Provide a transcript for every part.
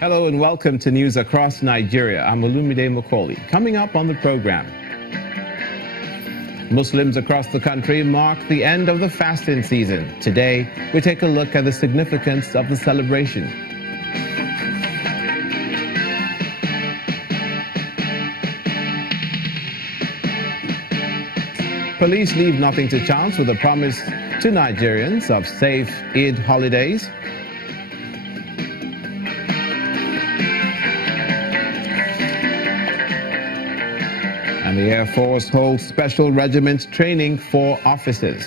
Hello and welcome to News Across Nigeria. I'm Olumide Macaulay. Coming up on the program, Muslims across the country mark the end of the fasting season. Today, we take a look at the significance of the celebration. Police leave nothing to chance with a promise to Nigerians of safe Eid holidays. And the Air Force holds special regiment training for officers.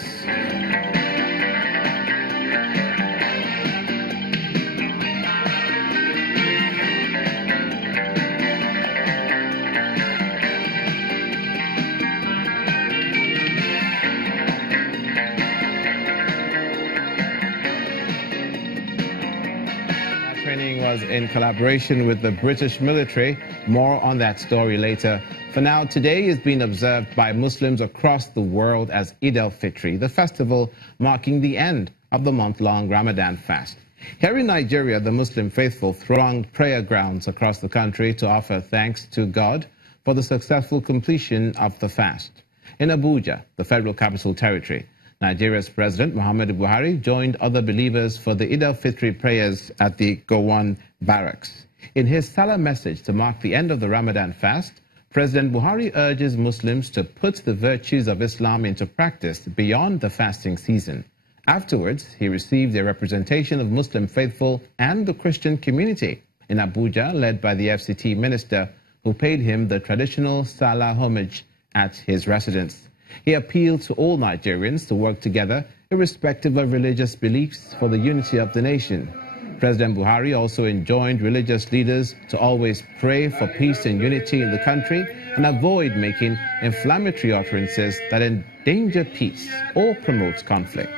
Training was in collaboration with the British military. More on that story later. For now, today is being observed by Muslims across the world as EID-EL-FITRI, the festival marking the end of the month-long Ramadan fast. Here in Nigeria, the Muslim faithful thronged prayer grounds across the country to offer thanks to God for the successful completion of the fast. In Abuja, the Federal Capital Territory, Nigeria's President Muhammadu Buhari joined other believers for the EID-EL-FITRI prayers at the Gowon barracks. In his Salah message to mark the end of the Ramadan fast, President Buhari urges Muslims to put the virtues of Islam into practice beyond the fasting season. Afterwards, he received a representation of Muslim faithful and the Christian community in Abuja, led by the FCT minister, who paid him the traditional Salah homage at his residence. He appealed to all Nigerians to work together, irrespective of religious beliefs, for the unity of the nation. President Buhari also enjoined religious leaders to always pray for peace and unity in the country and avoid making inflammatory utterances that endanger peace or promote conflict.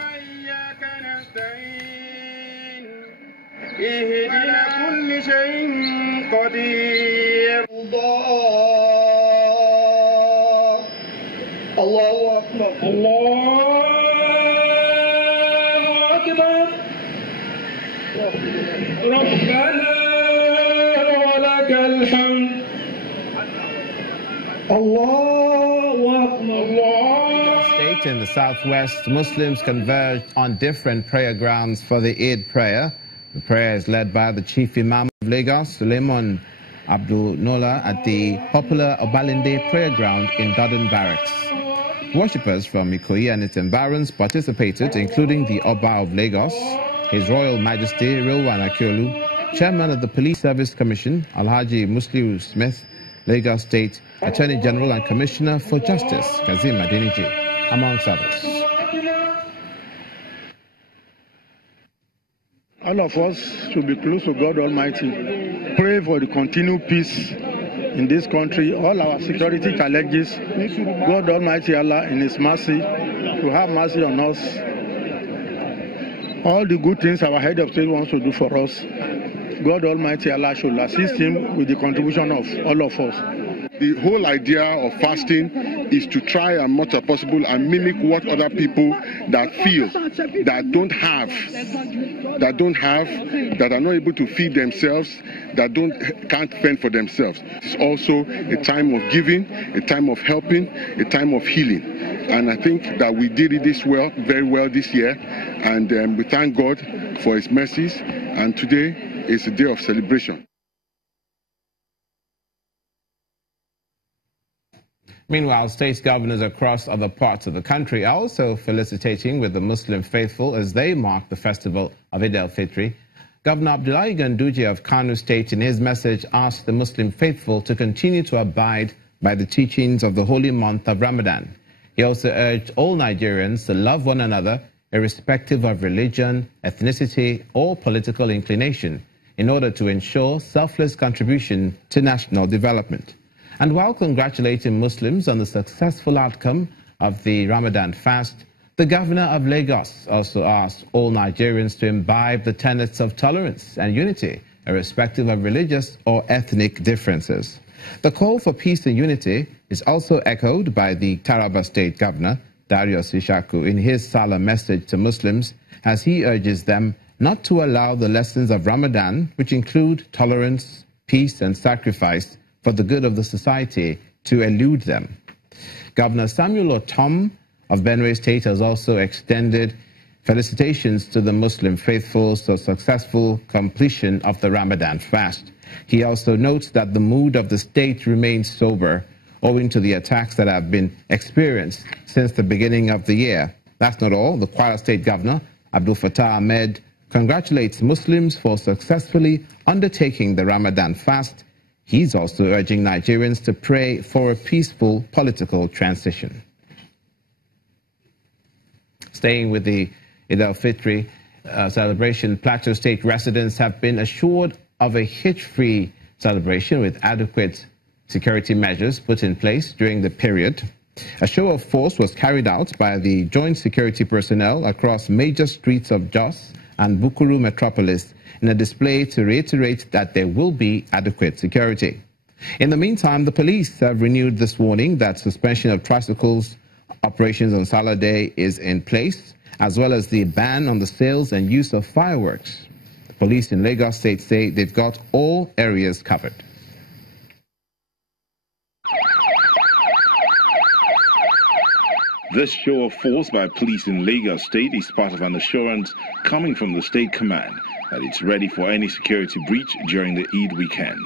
State in the southwest, Muslims converged on different prayer grounds for the Eid prayer. The prayer is led by the Chief Imam of Lagos, Suleiman Abdul Nola, at the popular Obalinde prayer ground in Dodon Barracks. Worshippers from Ikoyi and its environs participated, including the Oba of Lagos, His Royal Majesty Rilwan Akiolu, Chairman of the Police Service Commission, Alhaji Musliu Smith, Lagos State Attorney General and Commissioner for Justice, Kazim Adeniji, amongst others. All of us should be close to God Almighty. Pray for the continued peace in this country. All our security challenges, God Almighty Allah in His mercy to have mercy on us. All the good things our head of state wants to do for us, God Almighty Allah should assist him with the contribution of all of us. The whole idea of fasting is to try as much as possible and mimic what other people that feel, that are not able to feed themselves, that can't fend for themselves. It's also a time of giving, a time of helping, a time of healing. And I think that we did it very well this year, and we thank God for His mercies. And today is a day of celebration. Meanwhile, state governors across other parts of the country are also felicitating with the Muslim faithful as they mark the festival of Eid-el-Fitri. Governor Abdullahi Ganduje of Kano State, in his message, asked the Muslim faithful to continue to abide by the teachings of the holy month of Ramadan. He also urged all Nigerians to love one another, irrespective of religion, ethnicity, or political inclination, in order to ensure selfless contribution to national development. And while congratulating Muslims on the successful outcome of the Ramadan fast, the governor of Lagos also asked all Nigerians to imbibe the tenets of tolerance and unity, irrespective of religious or ethnic differences. The call for peace and unity is also echoed by the Taraba State Governor, Darius Ishaku, in his Salah message to Muslims, as he urges them not to allow the lessons of Ramadan, which include tolerance, peace, and sacrifice for the good of the society, to elude them. Governor Samuel Otom of Benue State has also extended felicitations to the Muslim faithful for successful completion of the Ramadan fast. He also notes that the mood of the state remains sober owing to the attacks that have been experienced since the beginning of the year. That's not all. The Kwara State Governor, Abdul Fattah Ahmed, congratulates Muslims for successfully undertaking the Ramadan fast. He's also urging Nigerians to pray for a peaceful political transition. Staying with the EID-EL-FITRI celebration, Plateau State residents have been assured of a hitch-free celebration with adequate security measures put in place during the period. A show of force was carried out by the joint security personnel across major streets of Jos and Bukuru metropolis in a display to reiterate that there will be adequate security. In the meantime, the police have renewed this warning that suspension of tricycles operations on Salah Day is in place, as well as the ban on the sales and use of fireworks. The police in Lagos State say they've got all areas covered. This show of force by police in Lagos State is part of an assurance coming from the State Command that it's ready for any security breach during the Eid weekend.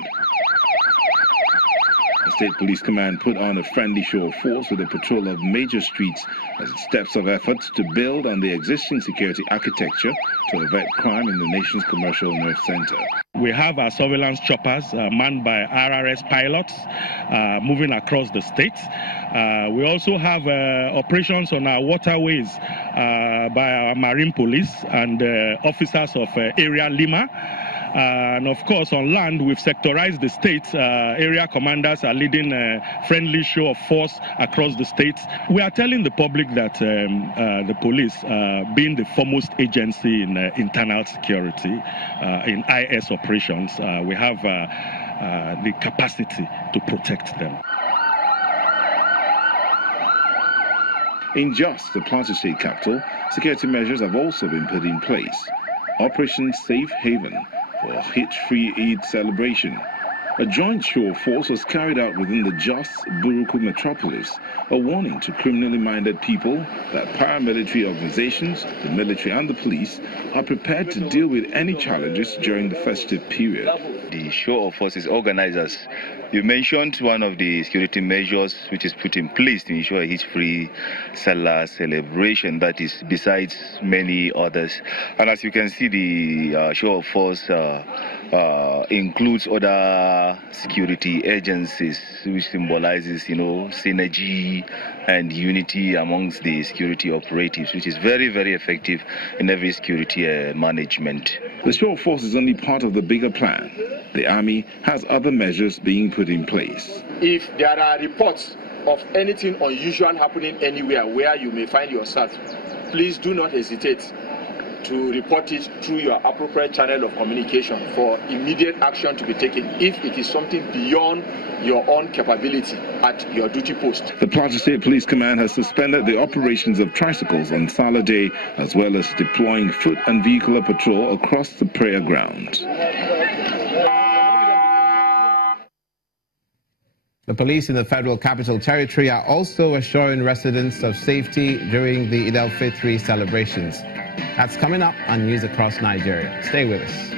The State Police Command put on a friendly show of force with a patrol of major streets as it steps of efforts to build on the existing security architecture to avert crime in the nation's commercial nerve center. We have our surveillance choppers manned by RRS pilots moving across the state. We also have operations on our waterways by our marine police and officers of Area Lima. And of course, on land, we've sectorized the state. Area commanders are leading a friendly show of force across the state. We are telling the public that the police, being the foremost agency in internal security, in IS operations, we have the capacity to protect them. In Jos, the Plateau State capital, security measures have also been put in place. Operation Safe Haven for a hitch-free Eid celebration. A joint show of force was carried out within the Jos Buruku metropolis, a warning to criminally minded people that paramilitary organizations, the military and the police, are prepared to deal with any challenges during the festive period. The show of force is organized as you mentioned one of the security measures which is put in place to ensure a hitch-free Salah celebration, that is besides many others. And as you can see, the show of force includes other security agencies, which symbolizes, synergy and unity amongst the security operatives, which is very, very effective in every security management. The show of force is only part of the bigger plan. The army has other measures being put in place. If there are reports of anything unusual happening anywhere where you may find yourself, please do not hesitate to report it through your appropriate channel of communication for immediate action to be taken if it is something beyond your own capability at your duty post. The Plateau State Police Command has suspended the operations of tricycles on Salah Day, as well as deploying foot and vehicular patrol across the prayer ground. The police in the Federal Capital Territory are also assuring residents of safety during the EID-EL-FITRI celebrations. That's coming up on News Across Nigeria. Stay with us.